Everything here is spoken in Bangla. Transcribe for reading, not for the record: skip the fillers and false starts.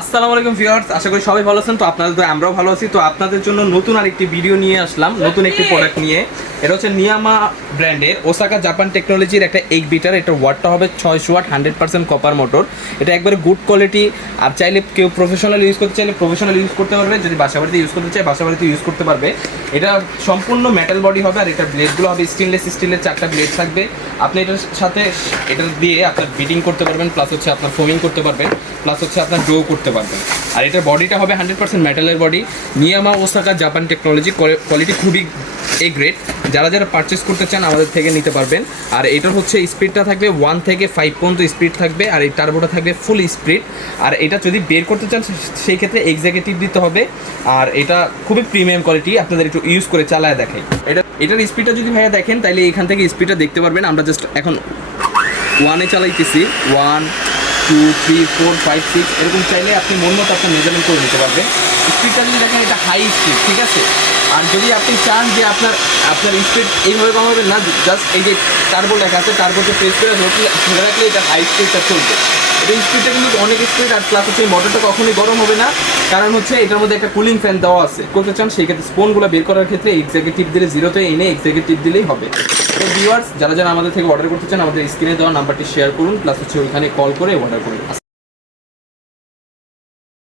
আসসালামু আলাইকুম ভিউয়ার্স, আশা করি সবাই ভালো আছেন। তো আপনাদের তো আমরাও ভালো আছি। তো আপনাদের জন্য নতুন আরেকটি ভিডিও নিয়ে আসলাম, নতুন একটি প্রোডাক্ট নিয়ে। এটা হচ্ছে নিয়ামা ব্র্যান্ডের ওসাকা জাপান টেকনোলজির একটা 8 বিটার। এটা ওয়াটটা হবে 600 ওয়াট, 100% কপার মোটর। এটা একবারে গুড কোয়ালিটি। আর চাইলে কেউ প্রফেশনাল ইউজ করতে চাইলে প্রফেশনাল ইউজ করতে পারবে, যদি বাসাবাড়িতে ইউজ করতে চায় বাসাবাড়িতে ইউজ করতে পারবে। এটা সম্পূর্ণ মেটাল বডি হবে, আর এটা ব্লেডগুলো হবে স্টেনলেস স্টিলের 4টা ব্লেড থাকবে। আপনি এটার সাথে এটা দিয়ে আপনার বিটিং করতে পারবেন, প্লাস হচ্ছে আপনার ফোমিং করতে পারবেন, প্লাস হচ্ছে আপনার ড্রো করতে পারবেন। আর এটার বডিটা হবে 100% মেটালের বডি। নিয়ামা ওসাকা জাপান টেকনোলজি, কোয়ালিটি খুবই এ গ্রেড। যারা যারা পারচেস করতে চান আমাদের থেকে নিতে পারবেন। আর এটার হচ্ছে স্পিডটা থাকবে 1 থেকে 5 পর্যন্ত স্পিড থাকবে, আর এই টার্বোটা থাকবে ফুল স্পিড। আর এটা যদি বের করতে চান সেই ক্ষেত্রে এক্সিকিউটিভ দিতে হবে। আর এটা খুবই প্রিমিয়াম কোয়ালিটি, আপনাদের একটু ইউজ করে চালায় দেখাই। এটার স্পিডটা যদি ভাইয়া দেখেন তাহলে এখান থেকে স্পিডটা দেখতে পারবেন। আমরা জাস্ট এখন 1-এ চালাইতেছি, 1 2 3 4 5 6 এরকম চাইলে আপনি মন মতো আপনার মেজারমেন্ট করে নিতে পারবেন। স্পিডটা যদি দেখেন এটা হাই স্পিড, ঠিক আছে। আর যদি আপনি চান যে আপনার স্পিড এইভাবে কমাবেন না, জাস্ট এই যে টার্বো লেখা আছে টার্বোতে প্রেস করে ধরে রাখলে এটা হাই স্পিডটা চলবে। এটা স্পিডটা কিন্তু অনেক স্পিড। আর প্লাস হচ্ছে মোটরটা কখনোই গরম হবে না, কারণ হচ্ছে এটার মধ্যে একটা কুলিং ফ্যান দেওয়া আছে। করতে চান সেই ক্ষেত্রে স্পোনগুলো বের করার ক্ষেত্রে এক্সিকিউটিভ দিলে, জিরোতে এনে এক্সিকিউটিভ দিলেই হবে। তো ভিউয়ার্স, যারা যারা আমাদের থেকে অর্ডার করতে চান আমাদের স্ক্রিনে দেওয়া নাম্বারটি শেয়ার করুন, প্লাস হচ্ছে ওইখানে কল করে অর্ডার করুন।